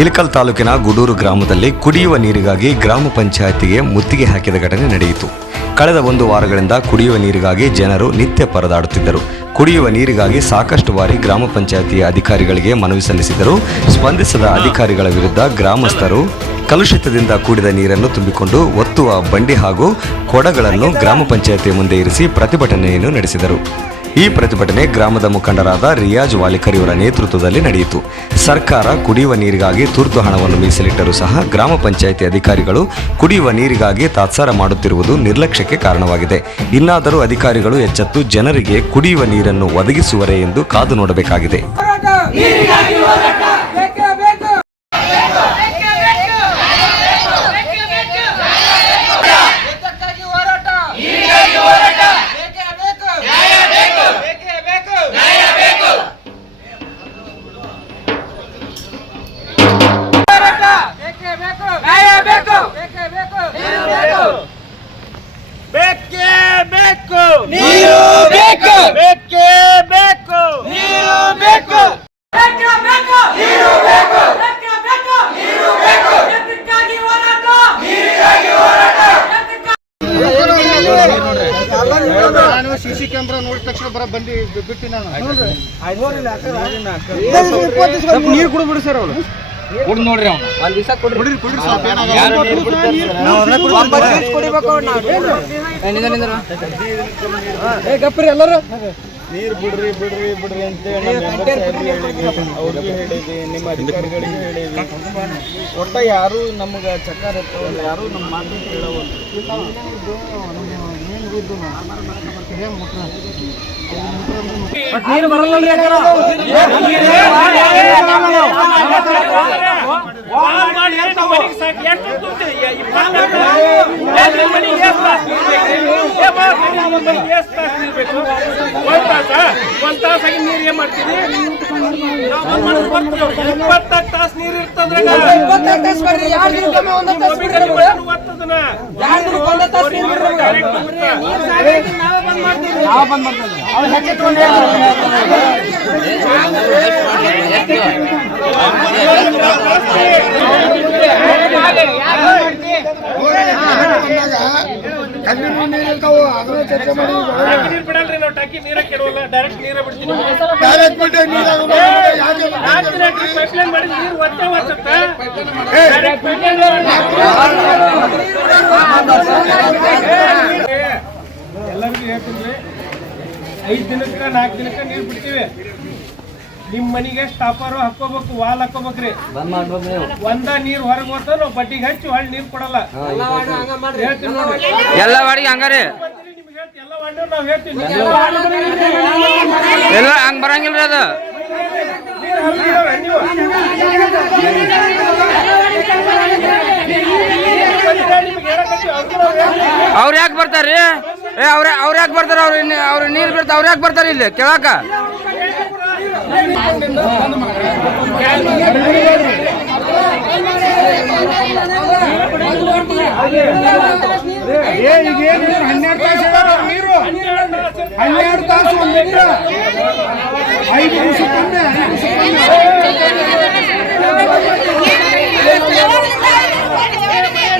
ಇಳಕಲ್ ತಾಲೂಕಿನ ಗುಡೂರು ಗ್ರಾಮದಲ್ಲಿ ಕುಡಿಯುವ ನೀರಿಗಾಗಿ ಗ್ರಾಮ ಪಂಚಾಯತಿಗೆ ಮುತ್ತಿಗೆ ಹಾಕಿದ ಘಟನೆ ನಡೆಯಿತು. ಕಳೆದ ಒಂದು ವಾರಗಳಿಂದ ಕುಡಿಯುವ ನೀರಿಗಾಗಿ ಜನರು ನಿತ್ಯ ಪರದಾಡುತ್ತಿದ್ದರು. ಕುಡಿಯುವ ನೀರಿಗಾಗಿ ಸಾಕಷ್ಟು ಬಾರಿ ಗ್ರಾಮ ಪಂಚಾಯಿತಿಯ ಅಧಿಕಾರಿಗಳಿಗೆ ಮನವಿ ಸಲ್ಲಿಸಿದರು ಸ್ಪಂದಿಸದ ಅಧಿಕಾರಿಗಳ ವಿರುದ್ಧ ಗ್ರಾಮಸ್ಥರು ಕಲುಷಿತದಿಂದ ಕೂಡಿದ ನೀರನ್ನು ತುಂಬಿಕೊಂಡು ಒತ್ತುವ ಬಂಡಿ ಹಾಗೂ ಕೊಡಗಳನ್ನು ಗ್ರಾಮ ಪಂಚಾಯತಿಯ ಮುಂದೆ ಇರಿಸಿ ಪ್ರತಿಭಟನೆಯನ್ನು ನಡೆಸಿದರು. ಈ ಪ್ರತಿಭಟನೆ ಗ್ರಾಮದ ಮುಖಂಡರಾದ ರಿಯಾಜ್ ವಾಲಿಕರಿಯವರ ನೇತೃತ್ವದಲ್ಲಿ ನಡೆಯಿತು. ಸರ್ಕಾರ ಕುಡಿಯುವ ನೀರಿಗಾಗಿ ತುರ್ತು ಹಣವನ್ನು ಮೀಸಲಿಟ್ಟರೂ ಸಹ ಗ್ರಾಮ ಪಂಚಾಯಿತಿ ಅಧಿಕಾರಿಗಳು ಕುಡಿಯುವ ನೀರಿಗಾಗಿ ತಾತ್ಸಾರ ಮಾಡುತ್ತಿರುವುದು ನಿರ್ಲಕ್ಷ್ಯಕ್ಕೆ ಕಾರಣವಾಗಿದೆ. ಇನ್ನಾದರೂ ಅಧಿಕಾರಿಗಳು ಎಚ್ಚೆತ್ತು ಜನರಿಗೆ ಕುಡಿಯುವ ನೀರನ್ನು ಒದಗಿಸುವರೇ ಎಂದು ಕಾದು ನೋಡಬೇಕಾಗಿದೆ. ನೀರು ಬೇಕು. ಬೇಕೇ ಬೇಕು. ನೀರು ಬೇಕು. ಬೇಕೇ ಬೇಕು. ನೀರು ಬೇಕು. ಬೇಕೇ ಬೇಕು. ನೀರು ಬೇಕು. ನಾನು ಸಿ ಸಿ ಕ್ಯಾಮ್ರಾ ನೋಡಿದ ತಕ್ಷಣ ಬರ ಬಂದು ಬಿಟ್ಟು ನಾನು. ನೀರು ಕುಡಿದ್ಬಿಡಿ ಸರ್ ಅವ್ರು. ಕುಡ್ ನೋಡ್ರಿ ಅವ್ನು. ಒಂದ್ ದಿವಸ ಕೊಡ್ರಿ. ಕುಡ್ರಿ ಸ್ವಲ್ಪ ಗಪ್ಪರಿ ಎಲ್ಲರೂ. ನೀರು ಬಿಡ್ರಿ ಬಿಡ್ರಿ ಬಿಡ್ರಿ ಅಂತೇಳಿ ಅವ್ರಿಗೆ ಹೇಳಿದ್ವಿ ನಿಮ್ಮ ಅಧಿಕಾರಿಗಳಿಗೆ ಹೇಳಿದ್ವಿ. ಒಟ್ಟ ಯಾರು ನಮ್ಗೆ ಚಕ್ಕಾರ ಎತ್ತವಲ್ಲ ಯಾರು ನಮ್ಮ ಮಾತು ಕೇಳವಲ್ಲ ನೀರು ಬರಲ್ಲ ಒಂದ್ ತಾಸಾಗಿ ನೀರ್ ಏನ್ ಮಾಡ್ತೀವಿ ಇಪ್ಪತ್ತತ್ತು ತಾಸು ನೀರ್ ನೀರ್ ಬಿಡಲ್ರಿ ನಾವು ಟಾಕಿ ನೀರ ಕೆಡವಲ್ಲ ಡೈರೆಕ್ಟ್ ನೀರ Direct pipeline ಎಲ್ಲರಿಗೂ ಹೇಳ್ತೀನಿ ಐದು ದಿನಕ್ಕ ನಾಲ್ಕು ದಿನಕ್ಕ ನೀರು ಬಿಡ್ತೀವಿ ನಿಮ್ ಮನಿಗೆ ಸ್ಟಾಪರ್ ಹಾಕೋಬೇಕು ವಾಲ್ ಹಾಕೋಬೇಕ್ರಿ ಒಂದ ನೀರ್ ಹೊರಗೆ ನಾವು ಬಡ್ಡಿಗೆ ಹಚ್ಚಿ ಹೊಳ್ಳಿ ನೀರ್ ಕೊಡಲ್ಲ. ಹೇಳ್ತೀನಿ ನೋಡ್ರಿ. ಎಲ್ಲ ವಾಡಿಗೆ ಹಂಗಾರಿ ಎಲ್ಲ ವಾರ್ಡ್ನೂ ನಾವ್ ಹೇಳ್ತೀನಿ. ಎಲ್ಲ ವಾರ್ಡ್ನೂ ಎಲ್ಲ ಹಂಗ್ ಬರಂಗಿಲ್ರಿ ಅದು. ಅವ್ರು ಯಾಕೆ ಬರ್ತಾರ್ರಿ? ಏ ಅವ್ರ ಅವ್ರ ಯಾಕೆ ಬರ್ತಾರ? ಅವ್ರ ಅವ್ರ ನೀರ್ ಬಿಡ್ತಾರ ಅವ್ರ ಯಾಕೆ ಬರ್ತಾರ ಇಲ್ಲಿ? ಕೇಳಾಕ? ಹನ್ನೆರಡು ತಾಸು ನೀರು ಹನ್ನೆರಡು ತಾಸು ಒಂದು ಲೀಟ್ರ್ ಐದು ನಿಮಿಷಕ್ಕೊಮ್ಮೆ ಐದು ನಿಮಿಷಕ್ಕೊಮ್ಮೆ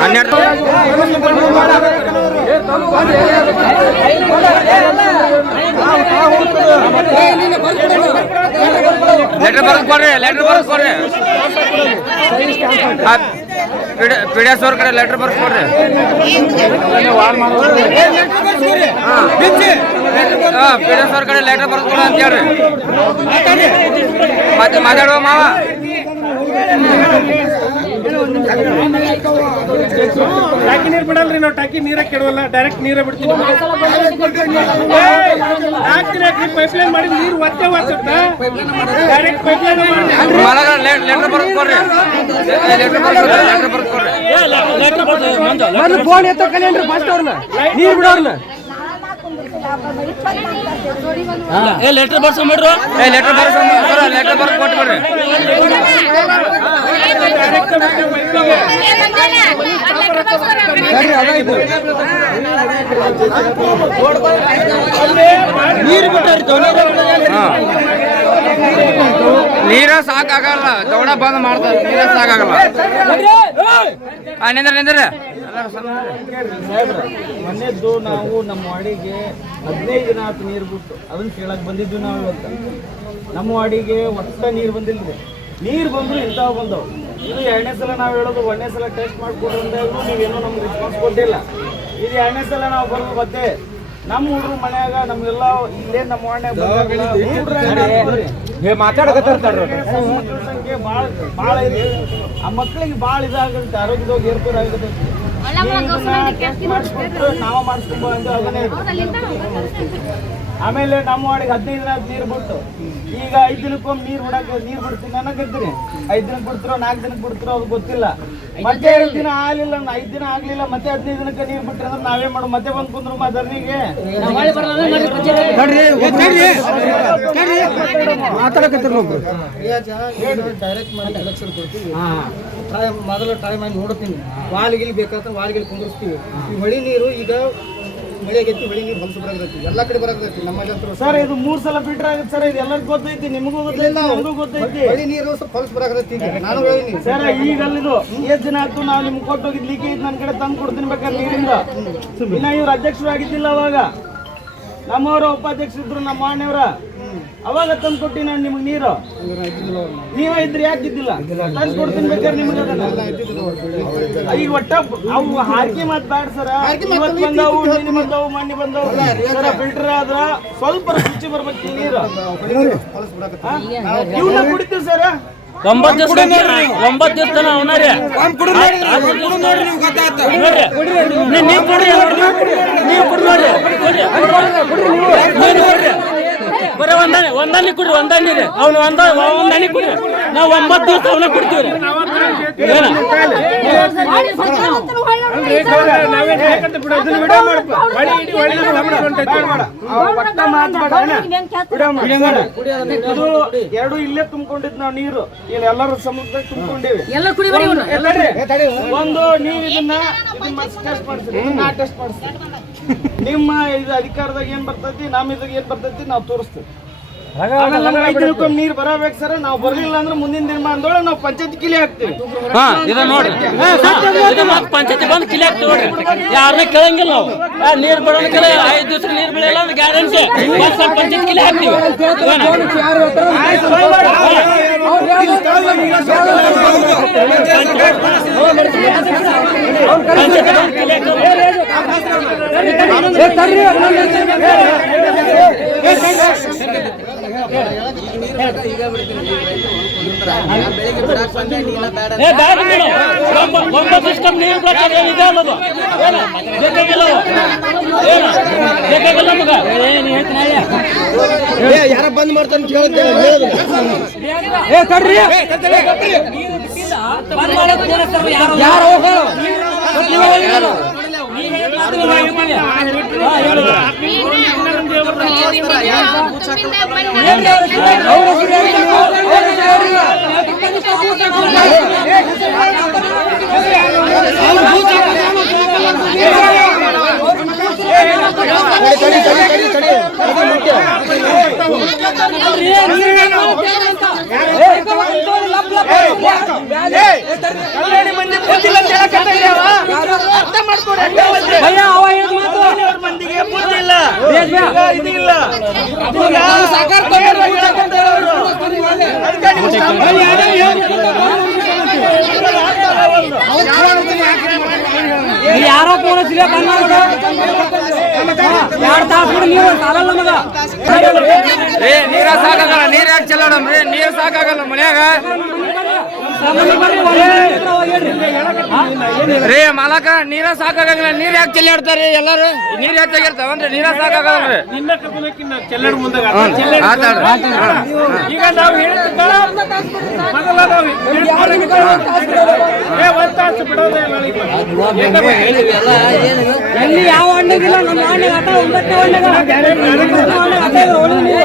ಹನ್ನೆರಡು ಲೆಟರ್ ಬರೆದು ಕೊಡ್ರಿ ಲೆಟರ್ ಬರೆದು ಕೊಡ್ರಿ ಪಿ ಡಿ ಎಸ್ ಅವ್ರ ಕಡೆ ಲೆಟರ್ ಬರ್ಸ್ಕೊಡ್ರಿ ಹಾಂ ಪಿ ಡಿ ಎಸ್ ಅವ್ರ ಕಡೆ ಲೆಟರ್ ಬರ್ಸ್ಕೊಡು ಅಂತ ಹೇಳ್ರಿ. ಮತ್ತೆ ಮಾತಾಡುವ ಮಾವ. ಟಾಕಿ ನೀರು ಬಿಡಲ್ರಿ ನಾವು ಟಾಕಿ ನೀರ ಕೆಡವಲ್ಲ ಡೈರೆಕ್ಟ್ ನೀರ ಬಿಡ್ತೀವಿ ಪೈಪ್ ಲೈನ್ ಮಾಡಿ ನೀರು ಒತ್ತೆ ಒತ್ತುತ್ತ? ಡೈರೆಕ್ಟ್ ಪೈಪ್ ಲೈನ್ ಮಾಡಿ ಫೋನ್ ಎತ್ತ ಕಲಿಯನ್ರಿ ಫಸ್ಟ್ ಅವ್ರನ್ನ ನೀರ್ ಬಿಡೋರ್ನ? ಏ ಲೆಟರ್ ಬರ್ಸ್ಕೊಂಬಿಡ್ರು. ಏ ಲೆಟರ್ ಬರ್ಸ್ಕೊಂಡ್ ಲೆಟರ್ ಬರ್ಸ್ ಕೊಟ್ಬಿಡ್ರಿ ನೀರ ಸಾಕಾಗಲ್ಲ ದೌಡ ಬಂದ್ ಮಾಡ್ತಾರೆ ನೀರ ಸಾಕಾಗಲ್ಲ. ಆ, ನಿಂದ್ರ ನಿಂದ್ರ. ಮನೆದ್ದು ನಾವು ನಮ್ಮ ವಾಡಿಗೆ ಹದಿನೈದು ದಿನ ಆತು ನೀರು ಬಿಟ್ಟು. ಅದನ್ನ ಕೇಳಕ್ ಬಂದಿದ್ವಿ ನಾವು ಇವತ್ತು. ನಮ್ಮ ವಾಡಿಗೆ ಒಟ್ಟ ನೀರು ಬಂದಿಲ್ಲ ನೀರು ಬಂದು ಇಂಥವು ಬಂದವು. ಇದು ಎರಡನೇ ಸಲ ನಾವು ಹೇಳೋದು ಒಂದನೇ ಸಲ ಟೆಸ್ಟ್ ಮಾಡಿಕೊಡ್ರಿ ಅಂದಾಗೂ ನೀವೇನೋ ನಮ್ಗೆ ರೆಸ್ಪಾನ್ಸ್ ಕೊಟ್ಟಿಲ್ಲ. ಇದು ಎರಡನೇ ಸಲ ನಾವು ಬರೋದು ಮತ್ತೆ ನಮ್ಮ ಹುಡುಗರು ಮನ್ಯಾಗ ನಮ್ಗೆಲ್ಲ ಇಲ್ಲೇ ನಮ್ಮ ವಾಡ್ಯಾಗ ಮಾತಾಡಕತ್ತಾರ ಮಕ್ಕಳ ಸಂಖ್ಯೆ ಭಾಳ ಭಾಳ ಇದೆ. ಆ ಮಕ್ಕಳಿಗೆ ಭಾಳ ಇದಾಗುತ್ತೆ ಆರೋಗ್ಯದಾಗ ಏರ್ಪೇರ್ ಆಗುತ್ತೆ ನಾವು ಮಾಡಿಸ್ಕೊಂಬ ಅಂತ ಅದನ್ನೇ ಆಮೇಲೆ ನಮ್ಮ ವಾಡಿಗೆ ಹದಿನೈದು ದಿನ ನೀರು ಬಿಟ್ಟು ಈಗ ಐದು ದಿನಕ್ಕೊಮ್ಮೆ ನೀರು ಬಿಡಕ್ಕೆ ನೀರು ಬಿಡ್ತೀನಿ ಅನ್ನಕತ್ತೀನಿ ಐದು ದಿನಕ್ಕೆ ಬಿಡ್ತಿರೋ ನಾಲ್ಕು ದಿನಕ್ಕೆ ಬಿಡ್ತಿರೋ ಅದು ಗೊತ್ತಿಲ್ಲ. ಮತ್ತೆ ಐದು ದಿನ ಆಗಲಿಲ್ಲ ಐದು ದಿನ ಆಗಲಿಲ್ಲ ಮತ್ತೆ ಹದಿನೈದು ದಿನಕ್ಕೆ ನೀರು ಬಿಟ್ರಂದ್ರೆ ಅಂದ್ರೆ ನಾವೇ ಮಾಡು ಮತ್ತೆ ಬಂದು ಕುಂದ್ರು ಮಾ ಧರಣಿಗೆ? ಮಾತಾಡಕತ್ತಾರ ನೋಡ್ರಿ ಡೈರೆಕ್ಟ್ ಮಾಡಿ ಎಲೆಕ್ಷನ್ ಕೊಡ್ತೀವಿ. ಮೊದಲು ಟ್ರೈ ಮಾಡಿ ನೋಡ್ತೀನಿ. ವಾಲ್ಗಿಲ್ ಬೇಕಾದ್ರೆ ವಾಲ್ಗಿಲ್ ಕುಂದಿರ್ಸ್ತೀವಿ. ಈ ಹೊಳಿ ನೀರು ಈಗ ಮಳೆ ಆಗೈತಿ ಹೊಳಿ ನೀರು ಹೊಲಸು ಬರಾಕತ್ತೈತಿ ಎಲ್ಲ ಕಡೆ ಬರಾಕತ್ತೈತಿ ನಮ್ಮ ಜನರು ಸರ್ ಇದು ಮೂರು ಸಲ ಫಿಲ್ಟರ್ ಆಗುತ್ತೆ ಸರ್ ಇದು ಎಲ್ಲರಿಗೂ ಗೊತ್ತೈತಿ ನಿಮಗೂ ಗೊತ್ತಿಲ್ಲ ನಮಗೂ ಗೊತ್ತೈತಿ. ಬೆಳೆ ನೀರು ಸ್ವಲ್ಪ ಹೊಲಸು ಈಗ. ನಾನು ಹೇಳಿನಿ ಸರ್ ಈಗ ಅಲ್ಲಿದು ಎಷ್ಟು ದಿನ ಆಯ್ತು ನಾವು ನಿಮ್ಗೆ ಕೊಟ್ಟು ಹೋಗಿದ್ ಲೀಕೇಜ್ ನನ್ನ ಕಡೆ ತಂದು ಕೊಡ್ತೀನಿ ಬೇಕಾದ್ರೆ ನೀರಿಂದ. ಇನ್ನ ಇವ್ರು ಅಧ್ಯಕ್ಷರು ಆಗಿದ್ದಿಲ್ಲ ಅವಾಗ. ನಮ್ಮವರ ಉಪಾಧ್ಯಕ್ಷರು ಇದ್ರು ನಮ್ಮ ಮಾನ್ಯವ್ರ. ಅವಾಗ ತಂದು ಕೊಟ್ಟಿ ನಾನು ನಿಮಗೆ ನೀರು ನೀವೇ ಯಾಕೆ ಇದ್ದಿಲ್ಲ ತಂದು ಕೊಡ್ತೀನಿ ಬೇಕಾದ್ರೆ ನಿಮ್ಗೆ ಅದನ್ನ. ಈಗ ಒಟ್ಟ ಅವು ಹಾಕಿ ಮಾತ್ ಬ್ಯಾಡ ಸರ ಇವತ್ತು ಬಂದವು ನಿನ್ನೆ ಬಂದವು ಮಣ್ಣಿ ಬಂದವು ಸರ ಫಿಲ್ಟರ್ ಆದ್ರ ಸ್ವಲ್ಪ ರುಚಿ ಬರ್ಬೇಕು ನೀರು ಇವನ್ನ ಕುಡಿತೀವಿ ಸರ ಒಂಬತ್ತು ದಿವಸ ಒಂಬತ್ತು ದಿವಸ ಅವನಾರಿ ನೀವು ಕೊಡ್ರಿ ನೀವು ಕೊಡ್ರಿ ನೀವು ಬರೀ ಒಂದಾನೆ ಒಂದಾನೆ ಕೊಡ್ರಿ ಒಂದಾನೆ ರೀ ಅವ್ನು ಒಂದ ಒಂದಾನಿ ಕೊಡ್ರಿ. ನಾವು ಒಂಬತ್ತು ದಿವಸ ಅವನ ಕೊಡ್ತೀವಿ ಎರಡು ಇಲ್ಲೇ ತುಂಬಿಕೊಂಡಿದ್ ನಾವು ನೀರು ಇಲ್ಲಿ ಎಲ್ಲರೂ ಸಮುದ್ರ ತುಂಬಿಕೊಂಡಿವಿ ಒಂದು ನೀವು ಇದನ್ನ ಟೆಸ್ಟ್ ನಿಮ್ಮ ಇದು ಅಧಿಕಾರದಾಗ ಏನ್ ಬರ್ತೈತಿ ನಮ್ಮ ಇದಾಗ ಏನ್ ಬರ್ತೈತಿ ನಾವು ತೋರಿಸ್ತೀವಿ ಆಮೇಲೆ ನಮ್ಗೆ ಐದು ದಿನಕ್ಕೊಮ್ಮೆ ನೀರು ಬರಬೇಕು ಸರ್. ನಾವು ಬರ್ಲಿಲ್ಲ ಅಂದ್ರೆ ಮುಂದಿನ ದಿನಮಾನದೊಳಗೆ ನಾವು ಪಂಚಾಯತ್ ಕಿಲಿ ಹಾಕ್ತೀವಿ. ಹಾ ಇದ ನೋಡ್ರಿ ಇದು ಮತ್ತೆ ಪಂಚಾಯತಿ ಬಂದು ಕಿಲಿ ಹಾಕ್ತೀವಿ ನೋಡ್ರಿ. ಯಾರನ್ನ ಕೇಳಂಗಿಲ್ಲ ನಾವು. ಆ, ನೀರ್ ಬಿಡೋದಕ್ಕೆಲ್ಲ ಐದು ದಿವಸ ನೀರ್ ಬಿಡಲ್ಲ ಅಂದ್ರೆ ಗ್ಯಾರಂಟಿ. ಮತ್ತೆ ಸ್ವಲ್ಪ ಪಂಚಾಯತಿ ಕಿಲಿ ಹಾಕ್ತೀವಿ. ಏನ? ಪಂಚಾಯತಿ ದಿವ್ಸಕ್ಕೊಮ್ಮೆ ನೀರು? ಬೇಕಾಗಿಲ್ಲ? ಬೇಕಾಗಿಲ್ಲ ನಮಗ ಏ ಯಾರ ಬಂದ್ ಮಾಡ್ತಾನೆ ಹೇಳೋದು ಏ ತಡ್ರಿ ಯಾರು ಹೋಗೋ ಕಲ್ಯಾಣಿ ಮಂದಿ ಗೊತ್ತಿಲ್ಲ ಅಂತ ಹೇಳಕತ್ತಾನೆ ಅವ. ಅರ್ಥ ಮಾಡ್ಕೊಡಿ ಹಂಗೆ ಅವತ್ತೆ. ಅವ್ರ ಮಂದಿಗೆ ಯಾರೇ ನೋಡು ಎರಡು ತಾಸು ಬಿಡಿ ನೀರು ಸಾಲಲ್ಲ ನಮಗ ನೀರ ಸಾಕಾಗಲ್ಲ, ನೀರ್ ಯಾಕೆ ಚೆಲ್ಲೋಣಮ್ರಿ ನೀರ್ ಸಾಕಾಗಲ್ಲ ಮನ್ಯಾಗ. ರೀ ಮಾಲಕ ನೀರ ಸಾಕಾಗಂಗಿಲ್ಲ. ನೀರ್ ಯಾಕೆ ಚೆಲ್ಲಾಡ್ತಾರಿ ಎಲ್ಲಾರು? ನೀರ್ ಹೆಚ್ಚಾಗಿರ್ತಾವನ್ರಿ ನೀರ ಸಾಕಾಗಲ್ರಿ ಈಗ ನಾವು. ಎಲ್ಲಿ ಯಾವ ಹಣ್ಣಿಗಿಲ್ಲ ನಮ್ಮ ಹಣ್ಣಿಗೆ ಆಟ ಒಂಬತ್ತನೇ ಹಣ್ಣಿಗೆ ಒಂಬತ್ತನೇ ಹಣ್ಣಿಗೆ ಆಟ ಇದೆ, ಒಳಗೆ ನೀರು.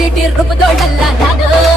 ಸೀಟಿ ರುಬ್ಬದೋಡಲ್ಲ ನಾನು ನಾನು ಒಟ್ಟು ತ್ರೀ ಫೋರ್ ಚಜಿದೋಡಲ್ಲ ನಾನು